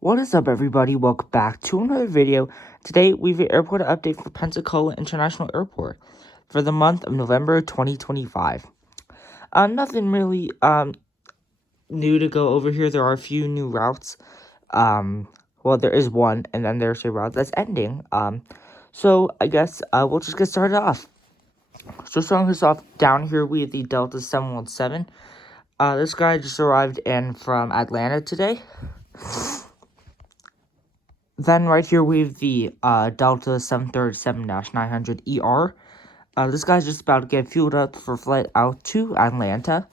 What is up, everybody? Welcome back to another video. Today, we have an airport update for Pensacola International Airport for the month of November 2025. Nothing really new to go over here. There are a few new routes. Well, there is one, and then there's a route that's ending. So I guess we'll just get started off. So starting this off, down here we have the Delta 717. This guy just arrived in from Atlanta today. Then right here we have the Delta 737-900ER. This guy's just about to get fueled up for flight out to Atlanta.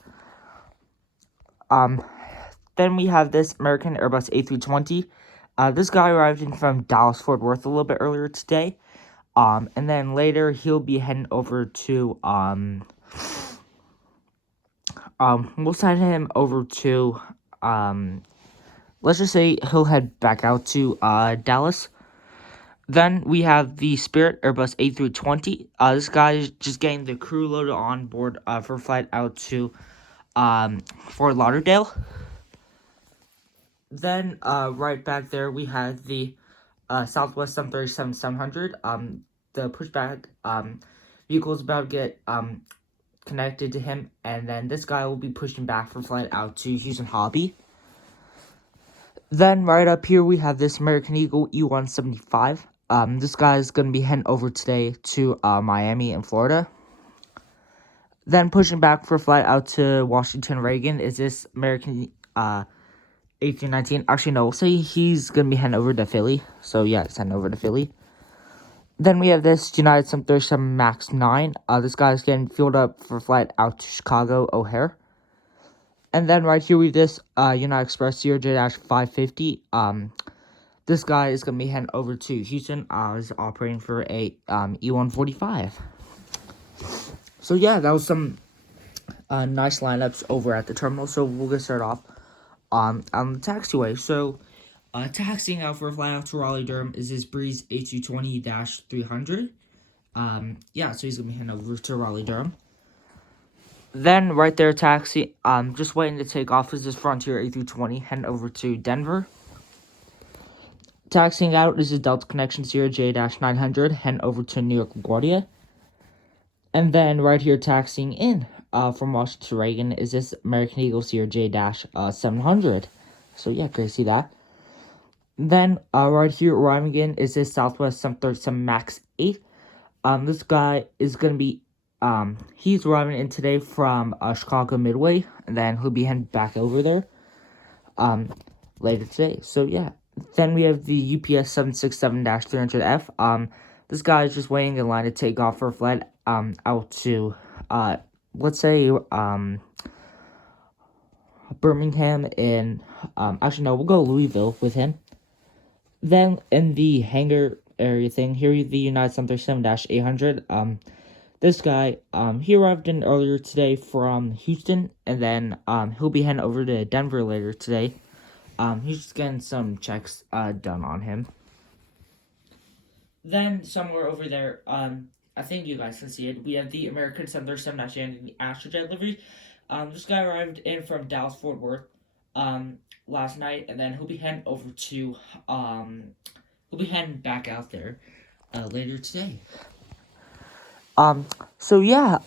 Then we have this American Airbus A320. This guy arrived in from Dallas Fort Worth a little bit earlier today. And then later he'll be heading over to we'll send him over to let's just say he'll head back out to Dallas. Then we have the Spirit Airbus A320. This guy is just getting the crew loaded on board for flight out to Fort Lauderdale. Then right back there we have the Southwest 737-700. The pushback vehicle is about to get connected to him, and then this guy will be pushing back for flight out to Houston Hobby. Then right up here we have this American Eagle E175. This guy is going to be heading over today to Miami in Florida. Then pushing back for flight out to Washington Reagan is this American A319. Actually, no, we'll say he's going to be heading over to Philly. So yeah, it's heading over to Philly. Then we have this United 737 MAX 9. This guy is getting fueled up for flight out to Chicago O'Hare. And then right here we have this United Express CRJ-550. This guy is going to be heading over to Houston. Is operating for a E145. So yeah, that was some nice lineups over at the terminal. So we'll get started off on the taxiway. So taxiing out for a flight out to Raleigh-Durham is this Breeze A220-300. Yeah, so he's going to be heading over to Raleigh-Durham. Then right there, taxi, just waiting to take off is this Frontier A320 heading over to Denver. Taxiing out is this Delta Connection CRJ-900 heading over to New York LaGuardia. And then right here, taxiing in from Washington to Reagan is this American Eagle CRJ-700. So yeah, great to see that. Then right here, arriving again is this Southwest 737 MAX 8. This guy is going to be he's arriving in today from Chicago Midway, and then he'll be heading back over there later today. So yeah, then we have the UPS 767-300F. This guy is just waiting in line to take off for a flight out to let's say Birmingham in actually no, we'll go Louisville with him. Then in the hangar area thing, here is the United 737-800. This guy, he arrived in earlier today from Houston, and then he'll be heading over to Denver later today. He's just getting some checks done on him. Then somewhere over there, I think you guys can see it, we have the American 737-800 Astrojet livery. This guy arrived in from Dallas Fort Worth last night, and then he'll be heading over to he'll be heading back out there later today. So yeah,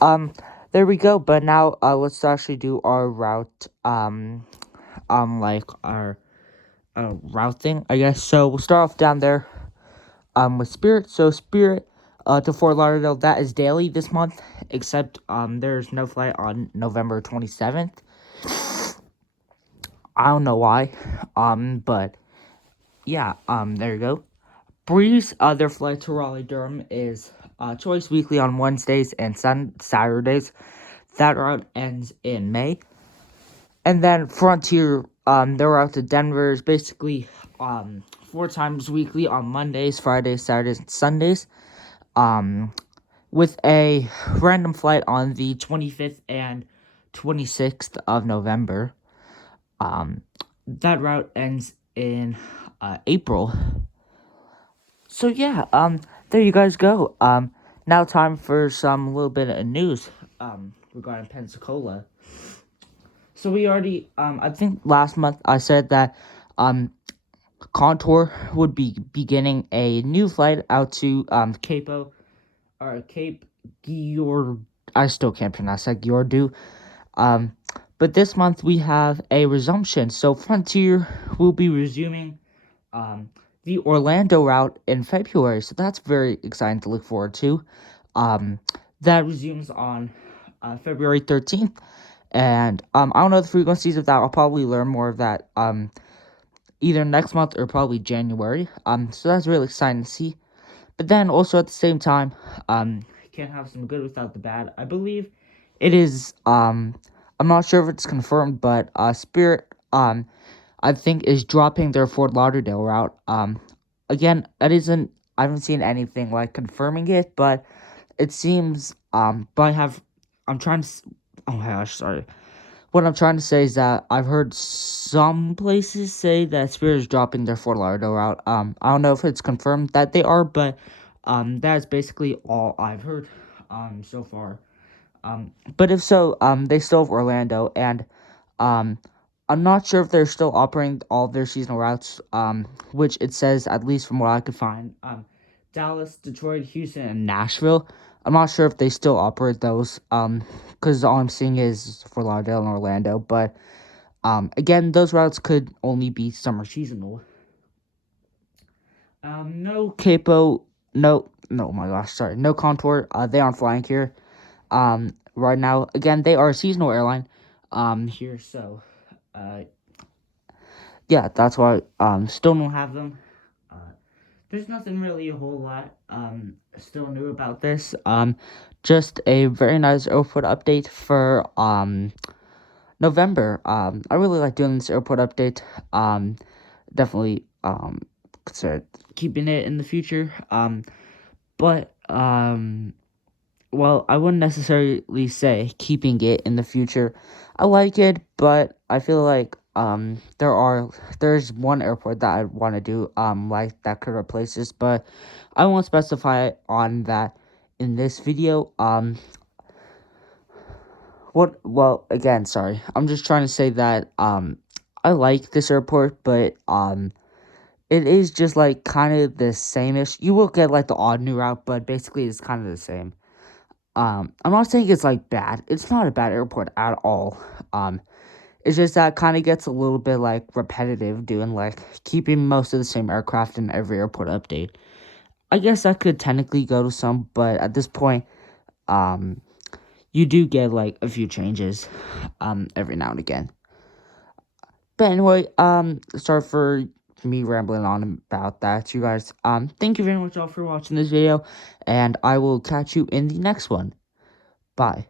there we go. But now, let's actually do our route, like our, route thing, I guess. So we'll start off down there, with Spirit. So Spirit, to Fort Lauderdale, that is daily this month, except, there's no flight on November 27th. I don't know why, but, yeah, there you go. Breeze, their flight to Raleigh-Durham is Choice weekly on Wednesdays and Saturdays. That route ends in May. And then Frontier, their route to Denver is basically 4 times weekly on Mondays, Fridays, Saturdays, and Sundays. With a random flight on the 25th and 26th of November. That route ends in April. So yeah, there you guys go. Now time for some little bit of news regarding Pensacola. So we already I think last month I said that Contour would be beginning a new flight out to Capo or Cape Giord. I still can't pronounce that, Giordu. Um, but this month we have a resumption. So Frontier will be resuming the Orlando route in February. So that's very exciting to look forward to. That resumes on February 13th. And I don't know the frequencies of that. I'll probably learn more of that either next month or probably January. So that's really exciting to see. But then also at the same time, can't have some good without the bad. I believe it is I'm not sure if it's confirmed, but Spirit I think is dropping their Fort Lauderdale route. Again, it isn't, I haven't seen anything like confirming it, but it seems but I'm trying to oh my gosh, sorry. What I'm trying to say is that I've heard some places say that Spirit is dropping their Fort Lauderdale route. I don't know if it's confirmed that they are, but that is basically all I've heard so far. But if so, they still have Orlando, and um, I'm not sure if they're still operating all of their seasonal routes. Which it says, at least from what I could find, Dallas, Detroit, Houston, and Nashville. I'm not sure if they still operate those. Because all I'm seeing is Fort Lauderdale and Orlando. But again, those routes could only be summer seasonal. No Capo, no, my gosh, sorry, no Contour. They aren't flying here. Right now, again, they are a seasonal airline. Here, so, uh, yeah, that's why still don't have them. There's nothing really a whole lot still new about this. Just a very nice airport update for November. I really like doing this airport update. Definitely consider keeping it in the future. But well, I wouldn't necessarily say keeping it in the future. I like it, but I feel like there's one airport that I want to do like that could replace this, but I won't specify on that in this video. Again, sorry. I'm just trying to say that I like this airport, but it is just like kind of the same-ish. You will get like the odd new route, but basically it's kind of the same. I'm not saying it's like bad. It's not a bad airport at all. It's just that kind of gets a little bit like repetitive doing like keeping most of the same aircraft in every airport update. I guess that could technically go to some, but at this point, you do get like a few changes, every now and again. But anyway, sorry for me rambling on about that, you guys. Thank you very much all for watching this video, and I will catch you in the next one. Bye.